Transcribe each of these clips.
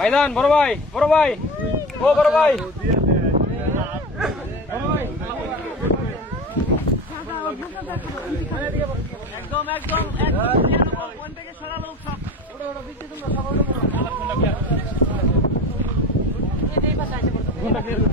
ভাইজান বড় ভাই ও বড় ভাই একদম কোন থেকে সরালো সব ওটা দিতে তোমরা সব এই পাশে আছে ঘন্টা ক্লিয়ার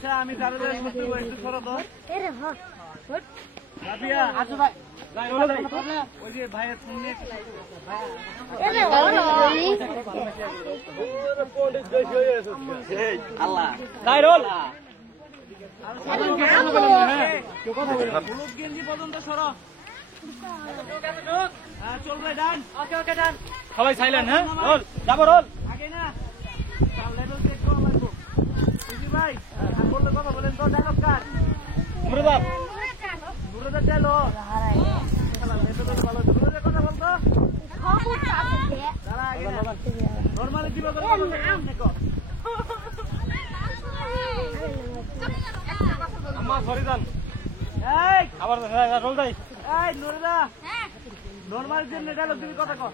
আচ্ছা আমি ওই যে ভাইয়ের আল্লাহ গেঞ্জি পর্যন্ত সরো চল ভাই ডান ওকে ডান সবাই সাইলেন্ট হ্যাঁ রোল যাবো রোল আগে না লেভেল চেক করা লাগবে ভাই বললে কথা বলেন তো ডায়লগ কাট মুরাদাব চালো লেভেল কথা বলতো নরমালি কি বলতো আম্মা সরি জান এই আবার রোল যাই এই নুরদা নরমাল যে ডায়লগ তুমি কথা কও